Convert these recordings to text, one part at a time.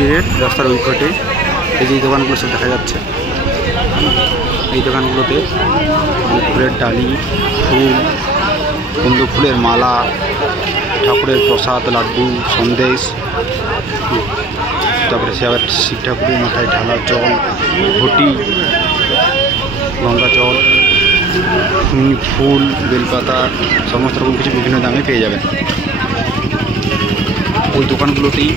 মন্দিরের রাস্তার ওই ঘটে এই যে দোকানগুলো সব দেখা যাচ্ছে। এই দোকানগুলোতে ফুলের ডালি, ফুল, কুন্দু ফুলের মালা, ঠাকুরের প্রসাদ, লাড্ডু, সন্দেশ, তারপরে সে আবার শিব ঠাকুরের মাথায় ঢালা জল, ঘটি, গঙ্গা জল, ফুল, বেলপাতা, সমস্ত রকম কিছু বিভিন্ন দামে পেয়ে যাবেন। ওই দোকানগুলোতেই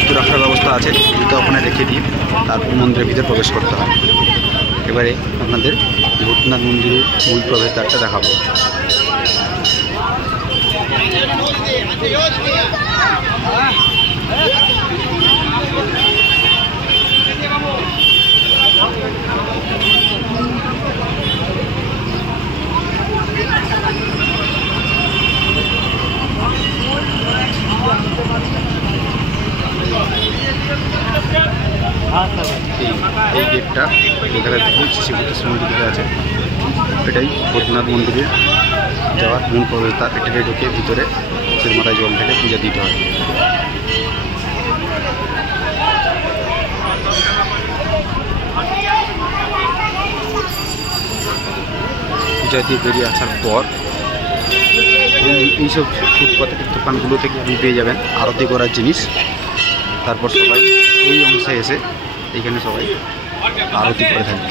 জুতো রাখার ব্যবস্থা আছে, জুতো ওখানে রেখে দিয়ে তারপর মন্দিরের ভিতরে প্রবেশ করতে হয়। এবারে আপনাদের ভূতনাথ মন্দিরের মূল প্রবেশদ্বারটা দেখাবো। এই গেটটা যেখানে শ্রী মন্দির আছে, এটাই ভূতনাথ মন্দিরের যাওয়ার মূল প্রবেশদ্বার। এটাকে ঢুকে ভিতরে সেই মাথায় জল ঢেলে পূজা দিতে হয়। পূজা দিয়ে বেরিয়ে আসার পর এইসব ফুটপাতের দোকানগুলো থেকে আপনি পেয়ে যাবেন আরতি করার জিনিস। তারপর সবাই এই অংশে এসে এইখানে সবাই আরতি করে থাকবে।